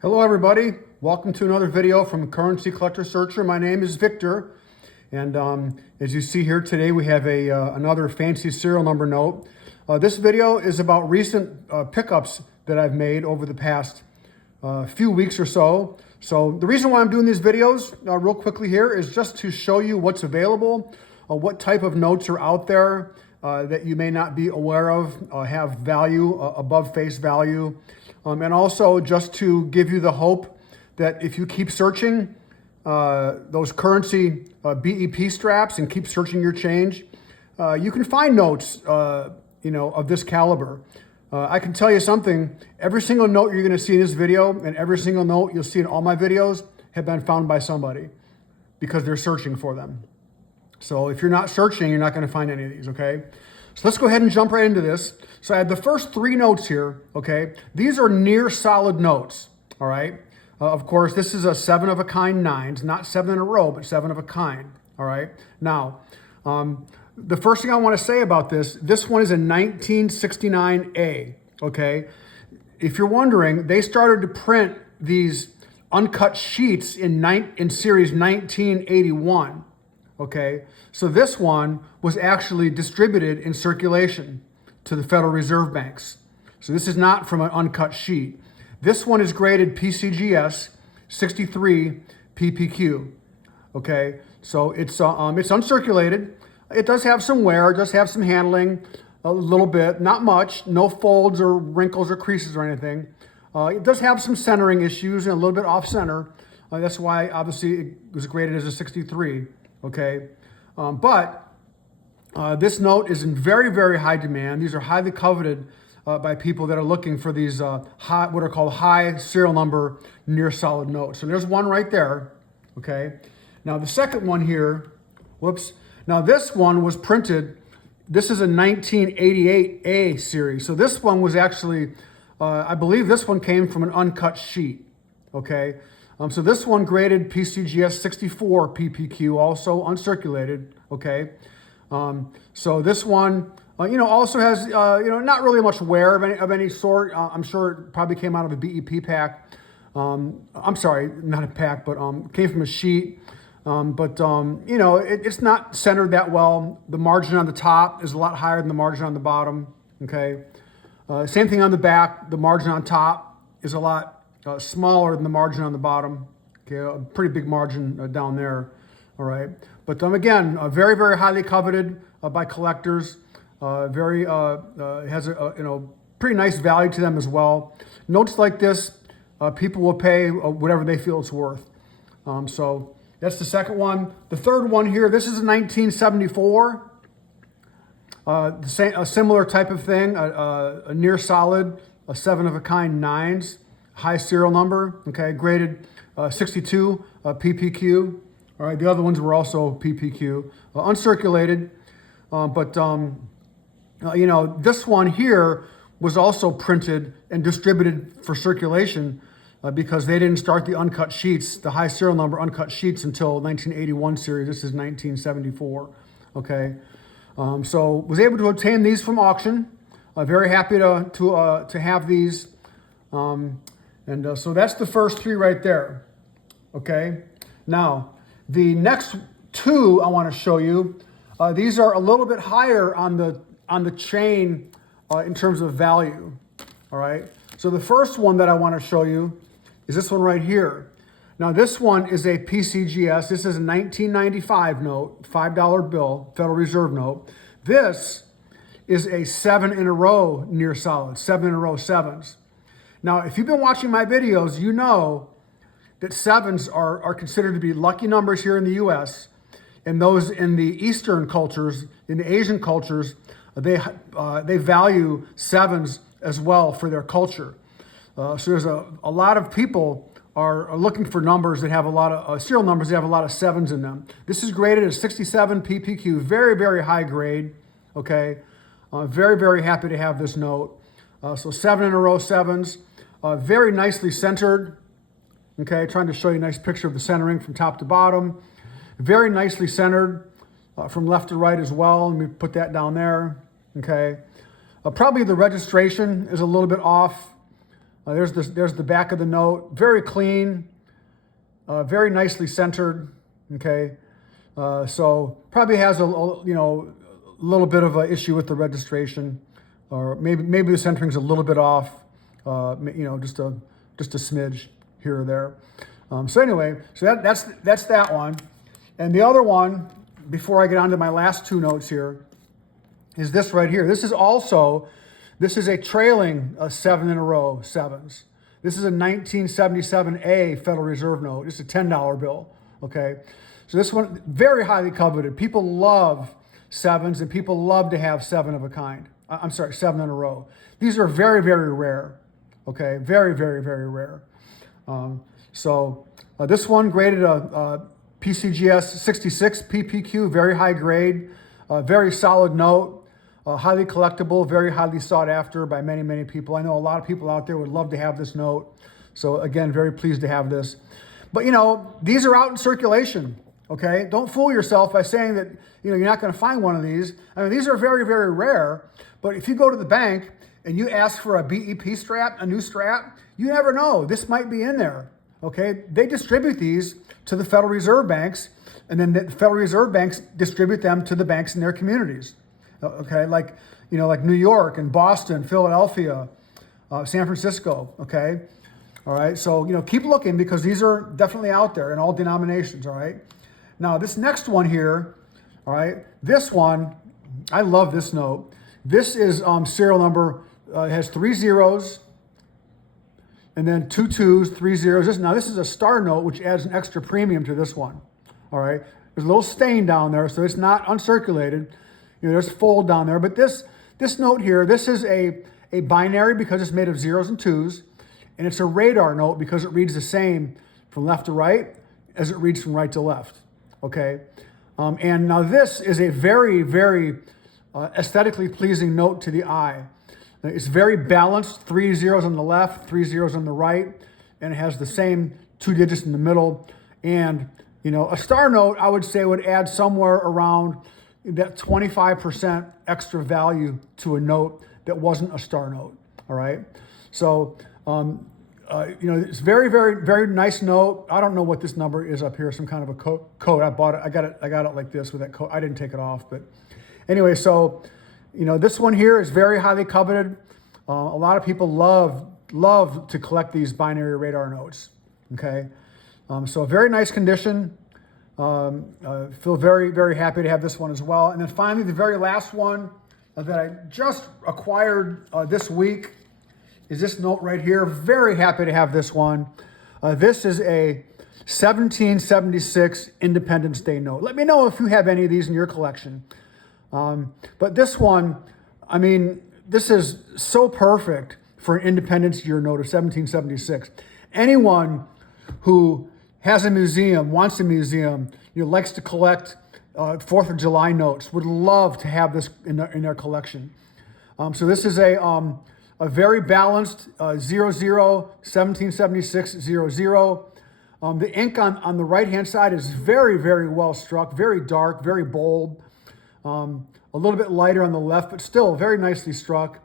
Hello everybody, welcome to another video from Currency Collector Searcher. My name is Victor, and as you see here today we have another fancy serial number note. This video is about recent pickups that I've made over the past few weeks or so. So the reason why I'm doing these videos real quickly here is just to show you what's available, what type of notes are out there that you may not be aware of, have value above face value. And also just to give you the hope that if you keep searching those currency BEP straps and keep searching your change, you can find notes of this caliber. I can tell you something, every single note you're gonna see in this video and every single note you'll see in all my videos have been found by somebody because they're searching for them. So if you're not searching, you're not gonna find any of these, okay? So let's go ahead and jump right into this. So I had the first three notes here, okay? These are near solid notes, all right? Of course, this is a 7 of a kind nines, not 7 in a row, but 7 of a kind, all right? Now, the first thing I wanna say about this one is a 1969A, okay? If you're wondering, they started to print these uncut sheets in series 1981. Okay, so this one was actually distributed in circulation to the Federal Reserve banks. So this is not from an uncut sheet. This one is graded PCGS 63 PPQ. Okay, so it's uncirculated. It does have some wear, it does have some handling, a little bit, not much, no folds or wrinkles or creases or anything. It does have some centering issues and a little bit off center. That's why obviously it was graded as a 63. Okay, but this note is in very, very high demand. These are highly coveted by people that are looking for these what are called high serial number near solid notes. So there's one right there, okay? Now the second one here, whoops. Now this one was printed, this is a 1988A series. So this one was actually, I believe this one came from an uncut sheet, okay? So this one graded PCGS 64 PPQ, also uncirculated, okay? So this one, also has, not really much wear of any sort. I'm sure it probably came out of a BEP pack. I'm sorry, not a pack, but came from a sheet. It's not centered that well. The margin on the top is a lot higher than the margin on the bottom, okay? Same thing on the back. The margin on top is a lot smaller than the margin on the bottom. Okay, a pretty big margin down there. All right, but again, very, very highly coveted by collectors. Has a pretty nice value to them as well. Notes like this, people will pay whatever they feel it's worth. So that's the second one. The third one here, this is a 1974. A similar type of thing, a near solid, a 7 of a kind nines. High serial number, okay, graded 62 PPQ. All right, the other ones were also PPQ, uncirculated, this one here was also printed and distributed for circulation because they didn't start the uncut sheets, the high serial number uncut sheets until 1981 series. This is 1974, okay. So was able to obtain these from auction. Very happy to have these. So that's the first three right there, okay? Now, the next two I want to show you, these are a little bit higher on the chain in terms of value, all right? So the first one that I want to show you is this one right here. Now this one is a PCGS. This is a 1995 note, $5 bill, Federal Reserve note. This is a 7 in a row near solid, 7 in a row sevens. Now, if you've been watching my videos, you know that sevens are considered to be lucky numbers here in the US, and those in the Eastern cultures, in the Asian cultures, they value sevens as well for their culture. So there's a lot of people are looking for numbers that have a lot of serial numbers that have a lot of sevens in them. This is graded as 67 PPQ, very, very high grade, okay? Very, very happy to have this note. So 7 in a row sevens. Very nicely centered, okay, trying to show you a nice picture of the centering from top to bottom. Very nicely centered from left to right as well. Let me put that down there, okay. Probably the registration is a little bit off. There's the back of the note, very clean, very nicely centered. Okay, so probably has a little bit of an issue with the registration, or maybe the centering's a little bit off. Just a smidge here or there. So anyway, so that's that one, and the other one, before I get on to my last two notes here, is this right here. This is a trailing 7 in a row sevens. This is a 1977A Federal Reserve note. It's a $10 bill, okay? So this one, very highly coveted. People love sevens, and people love to have 7 of a kind. I'm sorry, 7 in a row. These are very, very rare, okay? Very, very, very rare. This one graded a PCGS 66 PPQ, very high grade, very solid note. Highly collectible, very highly sought after by many, many people. I know a lot of people out there would love to have this note. So again, very pleased to have this. But these are out in circulation, okay? Don't fool yourself by saying that you're not going to find one of these. I mean, these are very, very rare. But if you go to the bank and you ask for a BEP strap, a new strap, you never know. This might be in there, okay? They distribute these to the Federal Reserve banks, and then the Federal Reserve banks distribute them to the banks in their communities. Okay, like New York and Boston, Philadelphia, San Francisco. Okay, all right. So keep looking, because these are definitely out there in all denominations. All right. Now this next one here, all right. This one, I love this note. This is serial number. It has 3 zeros, and then 2 2s, 3 zeros. This is a star note, which adds an extra premium to this one. All right. There's a little stain down there, so it's not uncirculated. There's fold down there, but this note here, this is a binary because it's made of zeros and twos, and it's a radar note because it reads the same from left to right as it reads from right to left, okay? And now this is a very, very aesthetically pleasing note to the eye. It's very balanced, 3 zeros on the left, 3 zeros on the right, and it has the same 2 digits in the middle. And, a star note, I would say, would add somewhere around that 25% extra value to a note that wasn't a star note, all right? So, it's very, very, very nice note. I don't know what this number is up here, some kind of a code. I bought it, I got it like this with that code. I didn't take it off, but anyway, so, this one here is very highly coveted. A lot of people love to collect these binary radar notes, okay? So very nice condition. Feel very, very happy to have this one as well. And then finally, the very last one that I just acquired this week is this note right here. Very happy to have this one. This is a 1776 Independence Day note. Let me know if you have any of these in your collection. But this one, I mean, this is so perfect for an Independence Year note of 1776. Anyone who has a museum, wants a museum, likes to collect 4th of July notes, would love to have this in their collection. So this is a very balanced 00 1776 00. The ink on the right-hand side is very, very well struck, very dark, very bold. A little bit lighter on the left, but still very nicely struck.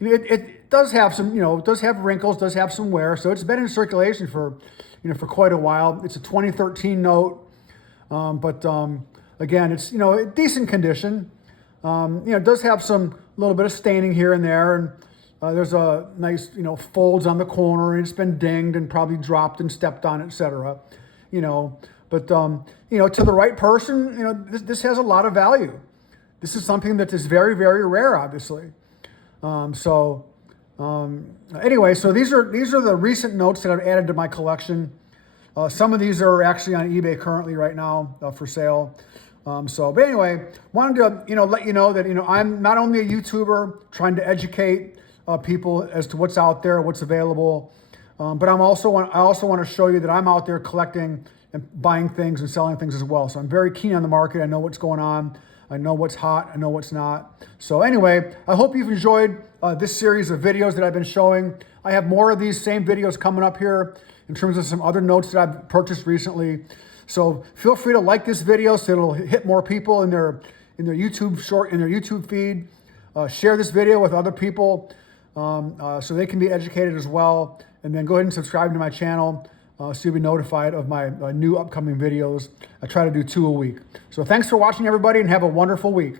It does have some, it does have wrinkles, does have some wear, so it's been in circulation for quite a while. It's a 2013 note, but again, it's decent condition. It does have some little bit of staining here and there, and there's a nice folds on the corner, and it's been dinged and probably dropped and stepped on, etc. But to the right person, this has a lot of value. This is something that is very, very rare, obviously. Anyway, so these are the recent notes that I've added to my collection. Some of these are actually on eBay currently right now for sale. But anyway, wanted to let you know that I'm not only a YouTuber trying to educate people as to what's out there, what's available, but I also want to show you that I'm out there collecting and buying things and selling things as well. So I'm very keen on the market. I know what's going on. I know what's hot. I know what's not. So anyway, I hope you've enjoyed this series of videos that I've been showing. I have more of these same videos coming up here in terms of some other notes that I've purchased recently. So feel free to like this video so it'll hit more people in their YouTube feed. Share this video with other people. so they can be educated as well. And then go ahead and subscribe to my channel so you'll be notified of my new upcoming videos. I try to do 2 a week. So thanks for watching, everybody, and have a wonderful week.